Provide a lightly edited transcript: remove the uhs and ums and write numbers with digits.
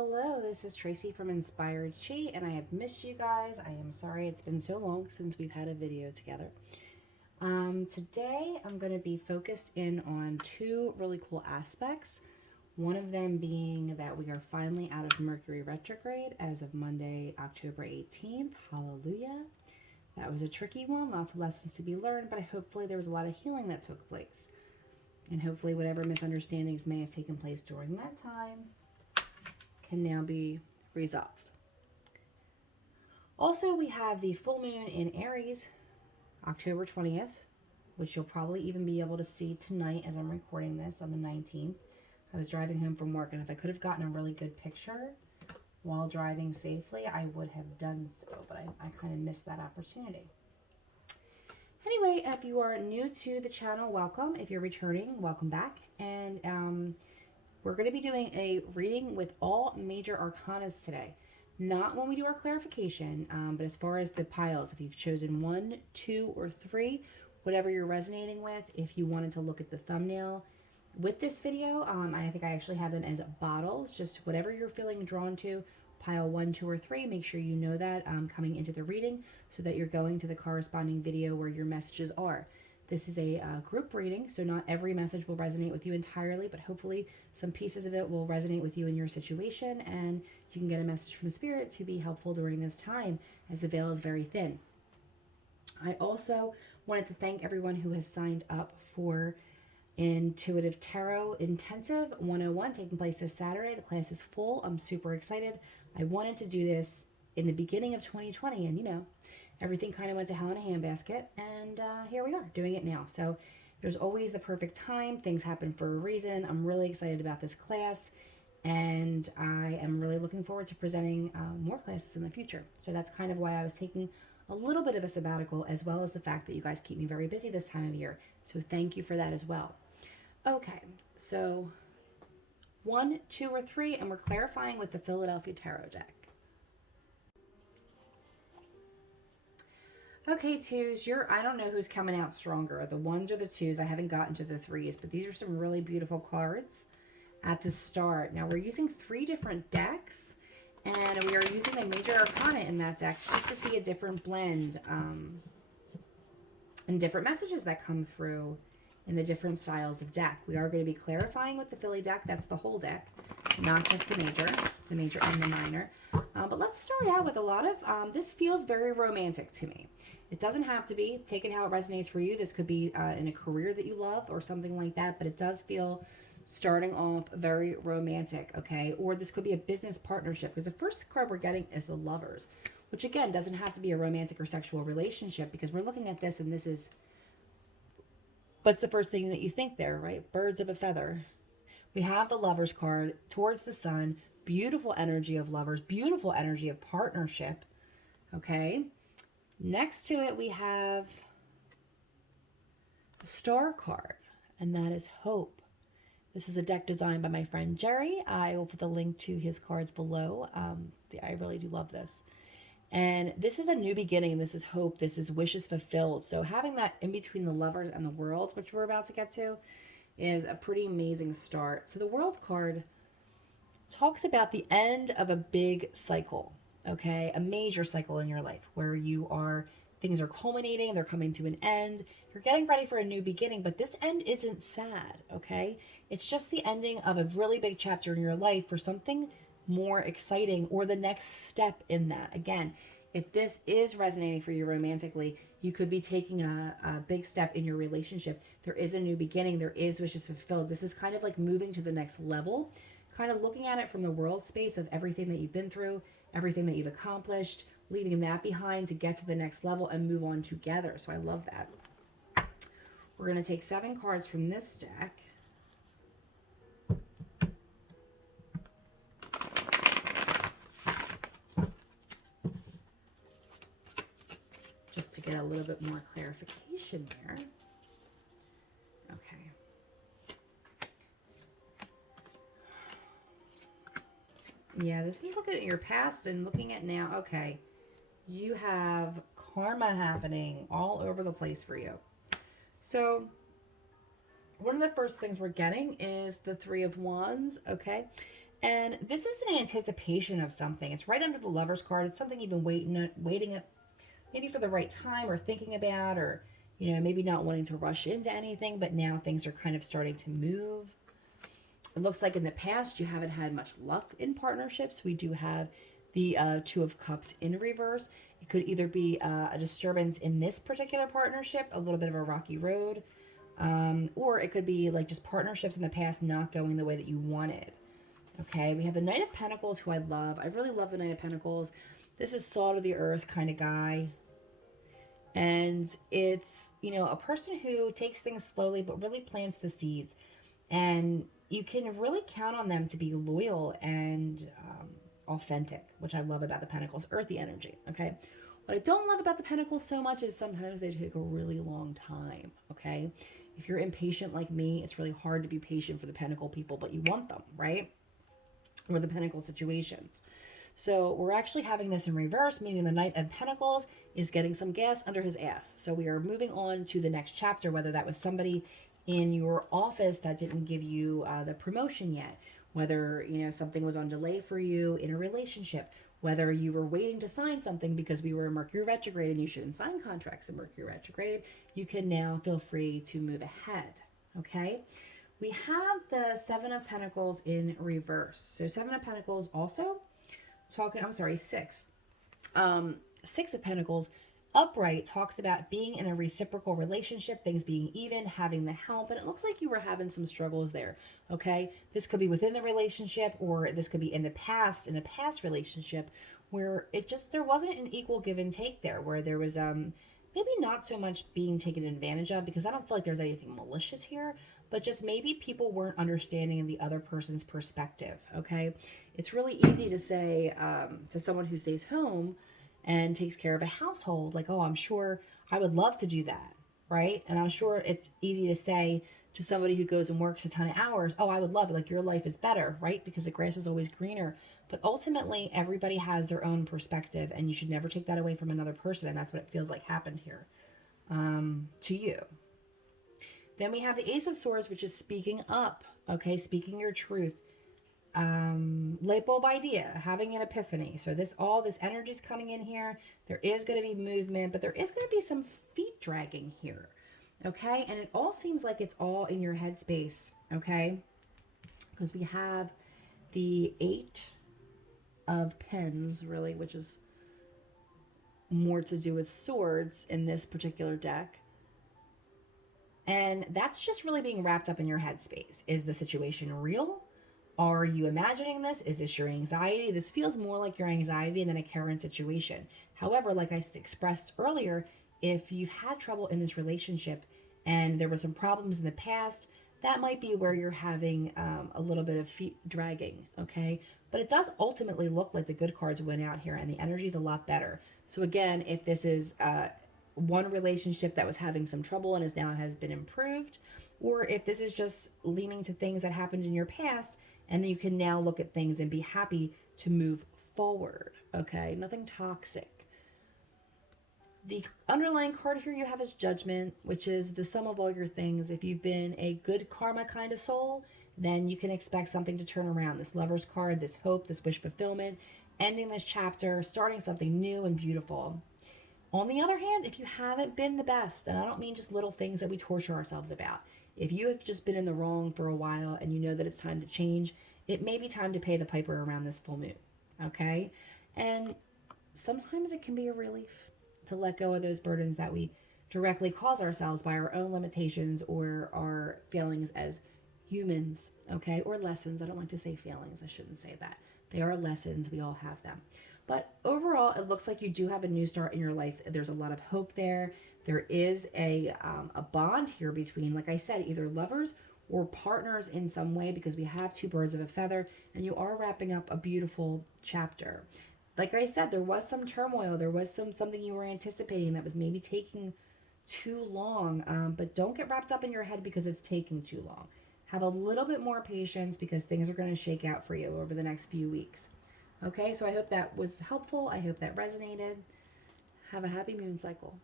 Hello, this is Tracy from Inspired Chi, and I have missed you guys. I am sorry it's been so long since we've had a video together. Today I'm going to be focused in on two really cool aspects. One of them being that we are finally out of Mercury retrograde as of Monday, October 18th. Hallelujah. That was a tricky one, lots of lessons to be learned, but hopefully there was a lot of healing that took place. And hopefully whatever misunderstandings may have taken place during that time can now be resolved. Also, we have the full moon in Aries, October 20th, which you'll probably even be able to see tonight as I'm recording this on the 19th. I was driving home from work, and if I could have gotten a really good picture while driving safely, I would have done so, but I kind of missed that opportunity. Anyway, if you are new to the channel, welcome. If you're returning, welcome back. And we're going to be doing a reading with all major arcanas today. Not when we do our clarification, but as far as the piles, if you've chosen 1, 2, or 3, whatever you're resonating with, if you wanted to look at the thumbnail with this video, I think I actually have them as bottles, just whatever you're feeling drawn to, pile 1, 2, or 3, make sure you know that coming into the reading so that you're going to the corresponding video where your messages are. This is a group reading, so not every message will resonate with you entirely, but hopefully some pieces of it will resonate with you in your situation, and you can get a message from Spirit to be helpful during this time, as the veil is very thin. I also wanted to thank everyone who has signed up for Intuitive Tarot Intensive 101, taking place this Saturday. The class is full. I'm super excited. I wanted to do this in the beginning of 2020, and you know, everything kind of went to hell in a handbasket, and here we are doing it now. So there's always the perfect time. Things happen for a reason. I'm really excited about this class, and I am really looking forward to presenting more classes in the future. So that's kind of why I was taking a little bit of a sabbatical, as well as the fact that you guys keep me very busy this time of year. So thank you for that as well. Okay, so 1, 2, or 3, and we're clarifying with the Philadelphia Tarot deck. Okay, twos, I don't know who's coming out stronger, the 1s or the 2s. I haven't gotten to the 3s, but these are some really beautiful cards at the start. Now, we're using 3 different decks, and we are using a major arcana in that deck just to see a different blend and different messages that come through in the different styles of deck. We are going to be clarifying with the Philly deck. That's the whole deck, not just the major and the minor. But let's start out with a lot of, this feels very romantic to me. It doesn't have to be. Take it how it resonates for you. This could be in a career that you love or something like that, but it does feel starting off very romantic, okay? Or this could be a business partnership, because the first card we're getting is the Lovers, which again doesn't have to be a romantic or sexual relationship, because we're looking at this and this is, what's the first thing that you think there, right? Birds of a feather. We have the Lovers card towards the sun, beautiful energy of lovers, beautiful energy of partnership, okay? Next to it, we have the Star card, and that is hope. This is a deck designed by my friend Jerry. I will put the link to his cards below. I really do love this. And this is a new beginning. This is hope. This is wishes fulfilled. So having that in between the Lovers and the World, which we're about to get to, is a pretty amazing start. So the World card talks about the end of a big cycle, okay? A major cycle in your life where things are culminating, they're coming to an end. You're getting ready for a new beginning, but this end isn't sad, okay? It's just the ending of a really big chapter in your life for something more exciting, or the next step in that. Again, if this is resonating for you romantically, you could be taking a big step in your relationship. There is a new beginning. There is wishes fulfilled. This is kind of like moving to the next level, kind of looking at it from the world space of everything that you've been through, everything that you've accomplished, leaving that behind to get to the next level and move on together. So I love that. We're going to take 7 cards from this deck. Just to get a little bit more clarification there. Okay. Yeah, this is looking at your past and looking at now. Okay. You have karma happening all over the place for you. So one of the first things we're getting is the 3 of Wands, okay? And this is an anticipation of something. It's right under the Lover's card. It's something you've been waiting maybe for the right time or thinking about, or maybe not wanting to rush into anything, but now things are kind of starting to move. It looks like in the past you haven't had much luck in partnerships. We do have the Two of Cups in reverse. It could either be a disturbance in this particular partnership, a little bit of a rocky road, or it could be like just partnerships in the past not going the way that you wanted. Okay, we have the Knight of Pentacles, who I love. I really love the Knight of Pentacles. This is salt of the earth kind of guy. And it's, a person who takes things slowly but really plants the seeds. And you can really count on them to be loyal and authentic, which I love about the Pentacles, earthy energy. Okay. What I don't love about the Pentacles so much is sometimes they take a really long time. Okay. If you're impatient like me, it's really hard to be patient for the Pentacle people, but you want them, right? Or the Pentacle situations. So we're actually having this in reverse, meaning the Knight of Pentacles is getting some gas under his ass. So we are moving on to the next chapter, whether that was somebody in your office that didn't give you the promotion yet, whether something was on delay for you in a relationship, whether you were waiting to sign something because we were in Mercury retrograde and you shouldn't sign contracts in Mercury retrograde, you can now feel free to move ahead. Okay. We have the Seven of Pentacles in reverse. So Seven of Pentacles also six. Six of Pentacles upright talks about being in a reciprocal relationship, things being even, having the help, and it looks like you were having some struggles there. Okay, this could be within the relationship, or this could be in a past relationship where there wasn't an equal give and take there, where there was maybe not so much being taken advantage of, because I don't feel like there's anything malicious here, but just maybe people weren't understanding the other person's perspective. Okay, it's really easy to say to someone who stays home and takes care of a household, like, oh, I'm sure I would love to do that, right? And I'm sure it's easy to say to somebody who goes and works a ton of hours, oh, I would love it, like your life is better, right? Because the grass is always greener. But ultimately, everybody has their own perspective, and you should never take that away from another person. And that's what it feels like happened here to you. Then we have the Ace of Swords, which is speaking up, okay? Speaking your truth. Light bulb idea, having an epiphany. So all this energy is coming in here. There is going to be movement, but there is going to be some feet dragging here, okay? And it all seems like it's all in your headspace, okay? Because we have the Eight of Pens, really, which is more to do with swords in this particular deck. And that's just really being wrapped up in your headspace. Is the situation real? Are you imagining this? Is this your anxiety? This feels more like your anxiety than a current situation. However, like I expressed earlier, if you've had trouble in this relationship and there were some problems in the past, that might be where you're having a little bit of feet dragging, okay? But it does ultimately look like the good cards went out here and the energy is a lot better. So again, if this is one relationship that was having some trouble and has been improved, or if this is just leaning to things that happened in your past, and then you can now look at things and be happy to move forward, okay? Nothing toxic. The underlying card here you have is Judgment, which is the sum of all your things. If you've been a good karma kind of soul, then you can expect something to turn around. This Lover's card, this hope, this wish fulfillment, ending this chapter, starting something new and beautiful. On the other hand, if you haven't been the best, and I don't mean just little things that we torture ourselves about, if you have just been in the wrong for a while and you know that it's time to change, it may be time to pay the piper around this full moon, okay? And sometimes it can be a relief to let go of those burdens that we directly cause ourselves by our own limitations or our failings as humans, okay? Or lessons. I don't like to say failings. I shouldn't say that. They are lessons. We all have them. But overall, it looks like you do have a new start in your life. There's a lot of hope there. There is a bond here between, like I said, either lovers or partners in some way, because we have two birds of a feather, and you are wrapping up a beautiful chapter. Like I said, there was some turmoil. There was something you were anticipating that was maybe taking too long, but don't get wrapped up in your head because it's taking too long. Have a little bit more patience because things are going to shake out for you over the next few weeks. Okay, so I hope that was helpful. I hope that resonated. Have a happy moon cycle.